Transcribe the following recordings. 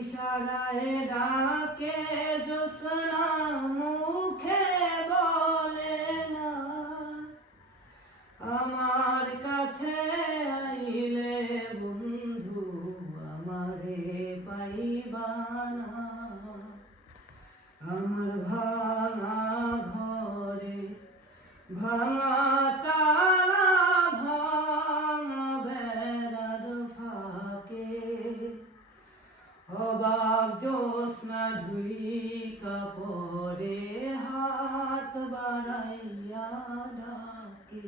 ইশারায় ডাকে জ্যোৎস্না মুখে বলে না, আমার কাছে আইলে বন্ধু আমারে পাইবা না। আমার ভাঙা ঘরে ভাঙা চালা ভাঙা বেড়ার ফাঁকে অবাক জ্যোৎস্না ঢুইকা পরে হাত বাড়াইয়া ডাকে।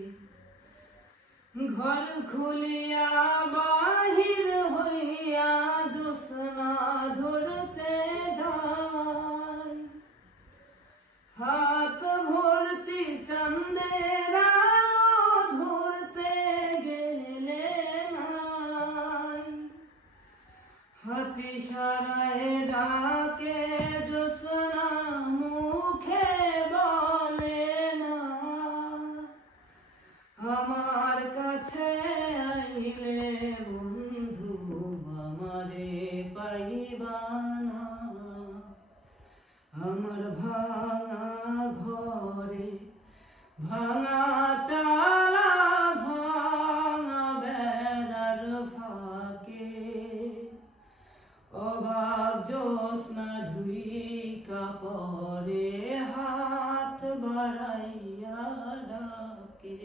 ঘর খুলিয়া বাহির হইয়া জ্যোৎস্না ধরতে যায়, হাত ভর্তি চাঁদের আলো ধরতে গেলে নাই। হাত ইশারায় ডাকে জ্যোৎস্না মুখে বলে না, আমার কাছে আইলে বন্ধু আমারে পাইবা না। আমার ভাঙা ঘরে ভাঙা চালা ভাঙা বেড়ার ফাঁকে অবাক জ্যোৎস্না ঢুইকা পরে হাত বাড়াইয়া ডাকে।